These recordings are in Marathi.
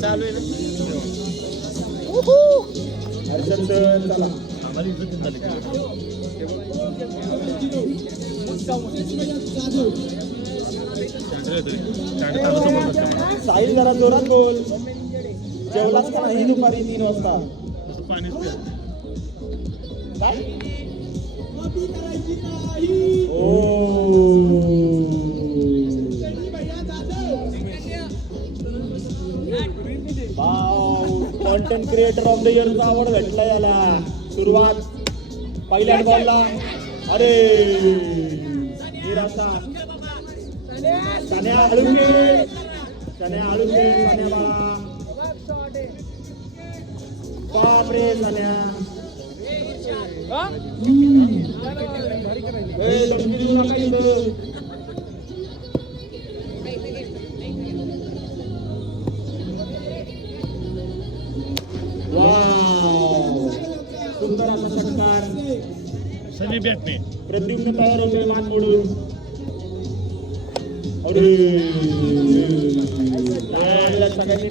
चालू आहे चला साहिल जरा जोरात बोल. जेवलाच का नाही दुपारी 3 वाजता? काय कॉन्टेंट क्रिएटर ऑफ द इयरचा अवॉर्ड भेटला याला. सुरुवात पहिल्या बॉलला. अरे सान्या आळुके सान्या बाळा. बापरे सान्या धमकी देऊ नका इथं. सुंदर असा षटकार. सनी बॅट में प्रद्युम्न तयार होतोय मान मोडून. सगळ्यांनी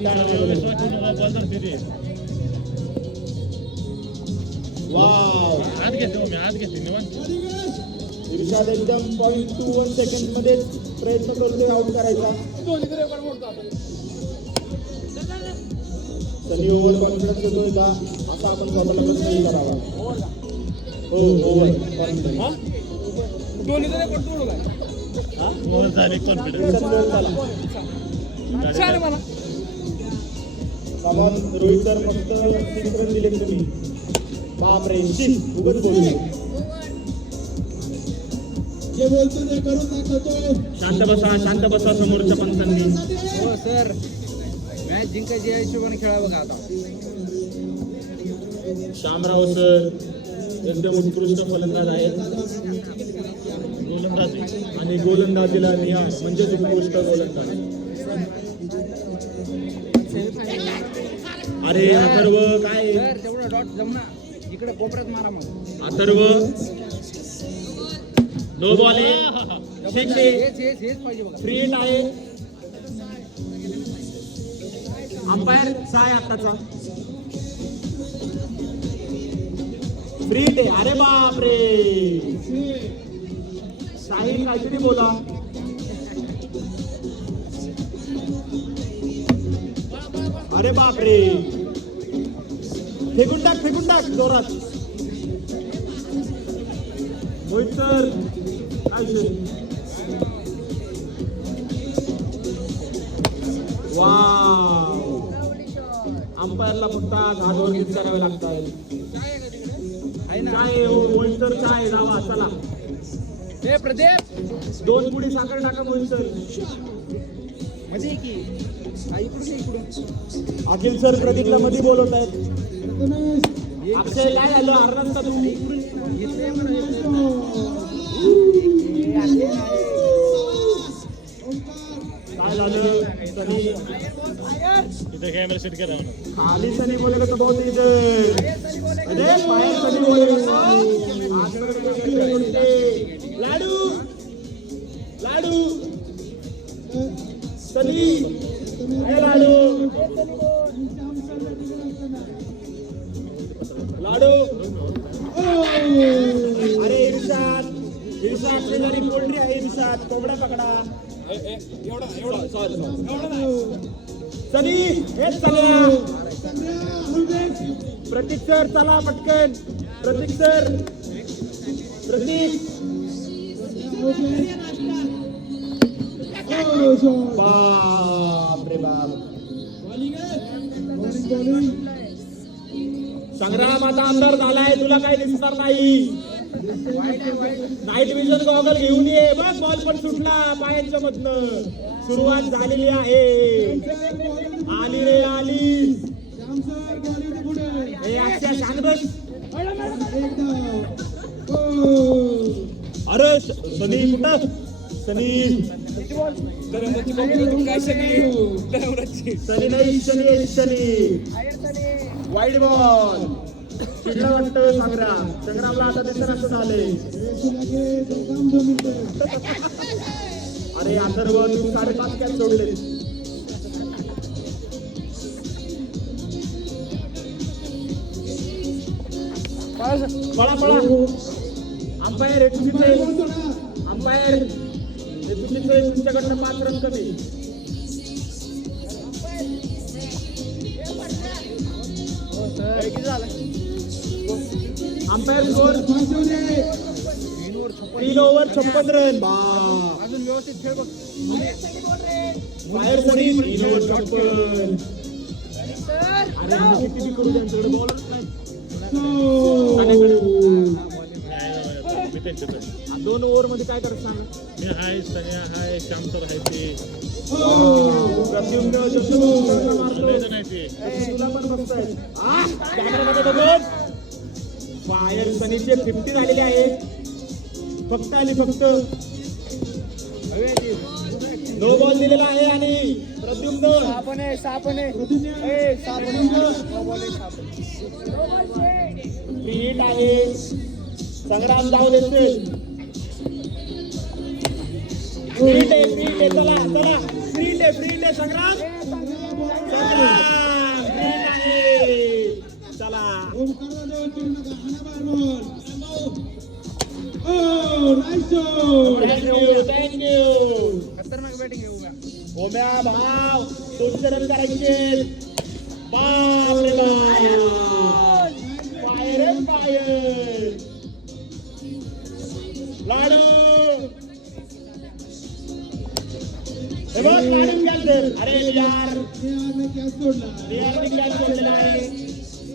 इर्षाद एकदम 0.21 सेकंड मध्ये प्रयत्न करतोय आउट करायचा. सनी ओव्हर कॉन्फिडन्स येतोय का असा आपण स्वतःला प्रश्न विचारावा. हो ओव्हर रोहित सर फक्त 6 रन दिले तुम्ही. बापरे उगत बोलू. शांत बसा समोरच्या पंचांनी. हो सर मॅच जिंकायची या हिशोबाने खेळा बघा आता. शामराव सर एकदम उत्कृष्ट फलंदाज आहेत आणि गोलंदाजीला निहाळ म्हणजेच उत्कृष्ट गोलंदाज. अरे अथर्व काय तेवढा डॉट जमना इकडे कोपऱ्यात मारा मग. अथर्व नो बॉल हेच पाहिजे बघा. फ्री हिट आहे. अंपायर साय आत्ताचा फ्री हिट आहे. अरे बापरे साहिल काहीतरी बोला. अरे बापरे फेकून टाक जोरात. मोहित सर काय अंपायरला फक्त हातवरतीच करावे लागतात. काय मोहित सर काय जावा चला. हे प्रदीप 2 पुढे साखर टाका मोहित सर. मध्ये की इकडून अखिल सर प्रदीपला मध्ये बोलवत आहेत. अक्षय काय झालं हरणार का तुम्ही? काय झालं सनी इथे कॅमेरा सेट करा खाली. सनी बोलेगा तो बहुत इधर. अरे बाहेर सनी बोलेगा. लाडू सनी लाडू. अरे इर्षाद शेजारी पोल्ट्री आहे. इर्षाद कोंबड्या पकडा. एवढा सॉरी सनी हेच चला. प्रतीक सर चला पटकन. प्रतीक सर बाप रे बाप. संग्राम आता अंधार झालाय तुला काय दिसणार नाही. नाईट विजन गॉगल घेऊन ये बघ. बॉल पण सुटला पायांच्या मधनं. सुरुवात झालेली आहे. आली रे आली. शांत बस. अरे सनी कुठं सनी सनी नाही शनी शनी वाईट बॉल चिडला वाटतं संग्रामला आता दिसत असं झाले अरे अथर्व तू 5.5 कॅच सोडले पळा पळा अंपायर हे चुकीचे अंपायर हे चुकीचे तुमच्याकडनं 5 रन कमी अंपायर स्कोर 3 ओव्हर 56 रन अजून व्यवस्थित खेळ बघ फायर सरी 3 ओव्हर 56 अरे किती करू त्यांच्याकडे बॉलर नाही 2 ओव्हर मध्ये काय करत सांग मी हाय सन्या हाय श्यामसर आहे ते तुला पण बघताय फायर सनीचे 50 झालेले आहे फक्त आणि फक्त नो बॉल दिलेला आहे आणि प्रद्युम्न फ्री हिट आहे संग्राम जाऊ देतील फ्री चला चला फ्री संग्राम चला थँक्यू खतरनाक बॅटिंग आहे उभ्या ओम्या भाव 200 रन करायचे बाप रे फायर लाडू हे बघ लाडू कॅन्सर अरे यार नियरने कॅच सोडलेला आहे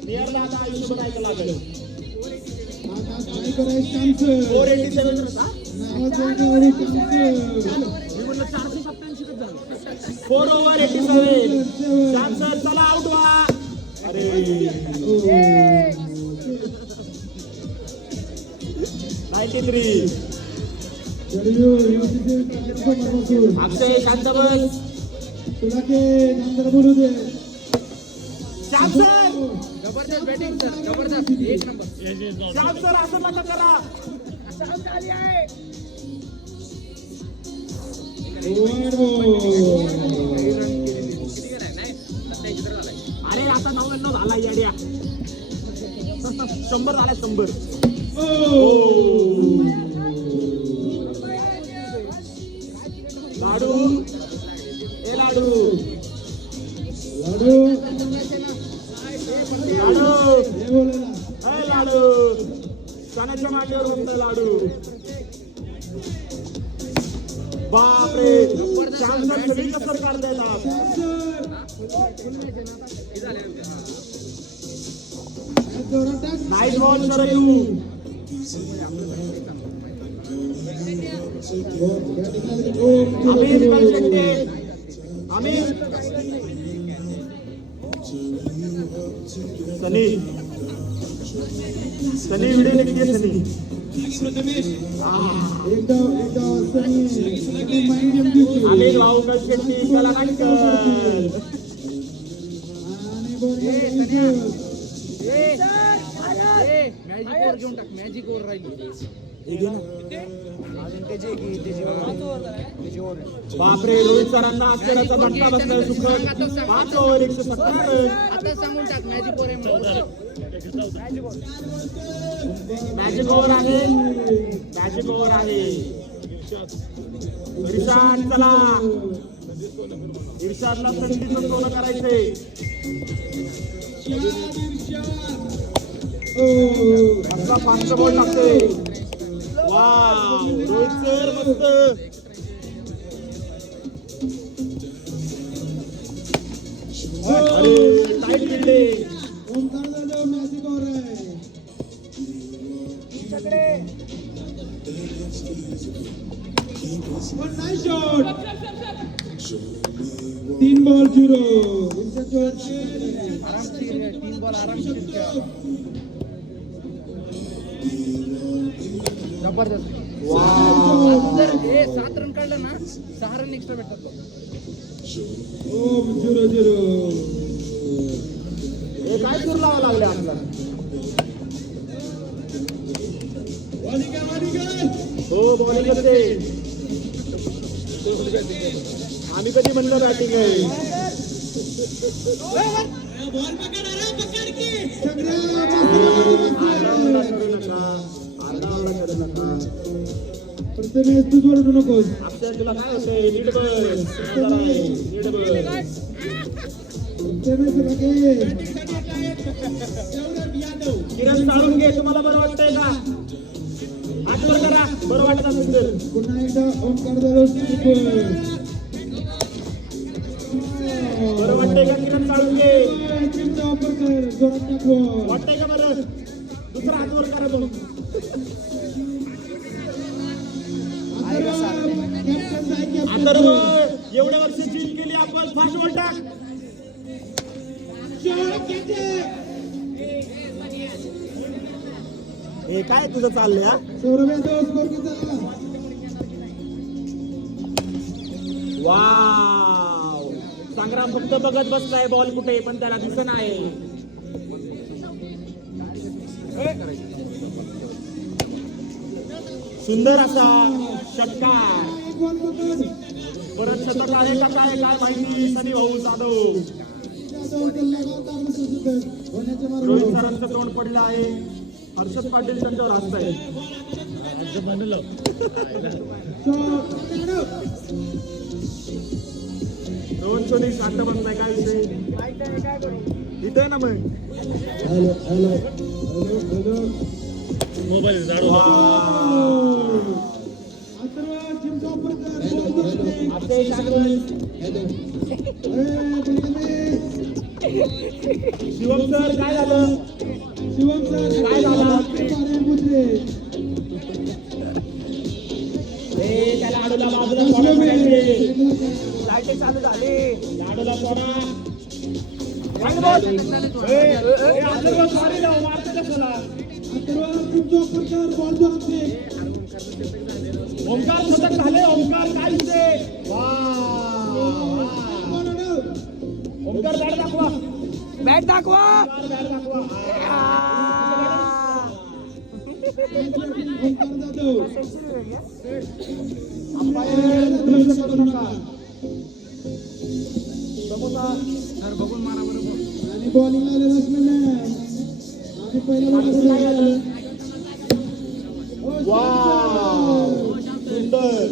नियरला आता आयुष्य बनायचं लागेल 487 रन मी म्हणलं 487 कच झालं 4 ओव्हर 87 कॅन्सर चला आउट व्हा अरे अक्षय शांत बस जबरदस्त बॅटिंग सर जबरदस्त 1 नंबर श्याम सर असं नका करा अरे आता 99 झाला येड्या 100 झाला 100 लाडू ए लाडू लाडू लाडू सणाच्या मांडीवर बसतोय लाडू बापरे श्याम सर सगळी कसर काढताय nice ball Saryu Aamir कलशेट्टे Aamir Sunny Sunny video निघते सनी आमिर भाऊ कलशेट्टी चला नाटकल मॅजिक ओव्हर घेऊन टाक मॅजिक ओव्हर राहिली बापरे रोहित सरांना अक्षराचा धक्का बसलाय सुखद 5 ओव्हर 170 आता सांगून टाक मॅजिक ओव्हर आहे मॅजिक ओव्हर आहे मॅजिक ओव्हर आहे इर्शाद चला इर्शादला संधीचं सोनं करायचंय आता 5 बॉल टाकते वाव रोहित सर मस्त अरे टाईट फील्डिंग तीन बॉल 0 आरामशीर 3 बॉल आरामशीर जबरदस्त अजून जर हे 7 रन काढलं ना 6 रन एक्स्ट्रा भेटतात बघ. ओम 0-0. हे काय सूर लावा लागले आपला हो बॉलिंग करते आम्ही कधी म्हणलं बॅटिंग आहे प्रथमेश तूच ओरडू नकोस. अक्षर तुला काय होतंय नीट बस नीट बस प्रथमेश लगे. किरण चालून घे तुम्हाला बरं वाटतंय का हात वर करा बरं वाटत असेल तर पुन्हा एकदा ओमकार जाधव स्लीपर. बरं वाटतंय का किरण चालून घे चिमचा वापर कर. जोरात टाकवा. वाटतंय का बरं दुसरा हात वर करा मग अथर्व एवढ्या वर्ष जिम केली आपण फास्ट वर टाक हे काय तुझं चाललंय हा सौरभ यादव स्कोर किती? वाव संग्राम फक्त बघत बसलाय बॉल कुठे पण त्याला दिसत आहे सुंदर असा षटकार परत शतक आहे का काय काय माहिती सनी भाऊ जाधव रोहित सरांचं तोंड पडलं आहे हर्षद पाटील त्यांच्यावर हसताय रोहन सोनी शांत बसलाय काय विषय इथं आहे ना मग hello hello hello hello. Mobile जाडू अथर्व चिमचा वापर कर. अक्षय सागरन शिवम सर काय झालं शिवम सर काय झालं? मुद्रे. त्याला आडूला बाजूला सोडा पाहिजे. लाईट चालू झाली लाडूला सोडा अथर्व सॉरी लाव मारते कशाला अथर्व चिमचा वापर कर. बॉल जोरात फेक. ओंकार शतक झाले ओंकार काय विषय ओंकार बॅट दाखवा बॅट दाखवा. बॅट दाखवा ओमकार जाधव. समोसा बघून मारा बरोबर. आणि बॉलिंग आलेलं असलेलं आणि पहिल्या वाव सुंदर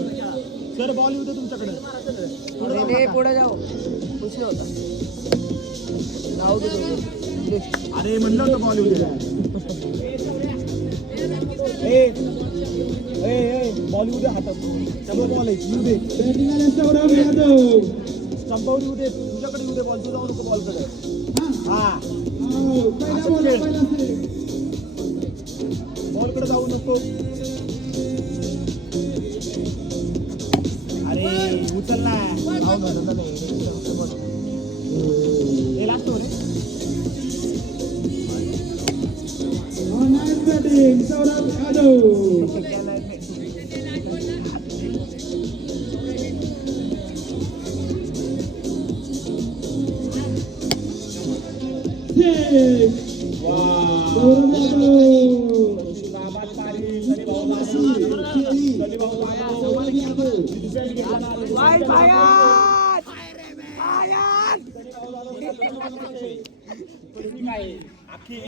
सर बॉल येऊ दे तुमच्याकडे पुढे जाऊ खुश होता अरे म्हणलं होतं बॉल येऊ दे बॉल येऊ दे हातात त्यामुळे बॉल येऊ दे बॅटिंग आले सौरभ यादव. संपवून येऊ दे तुझ्याकडे येऊ दे बॉल तू जाऊ नको बॉल कडे हा पहिला बॉल पहिला सेट. बॉल कडे जाऊ नको अरे उचल ना हे लागतो रे नाईस बॅटिंग सौरभ यादव. सौरभ यादव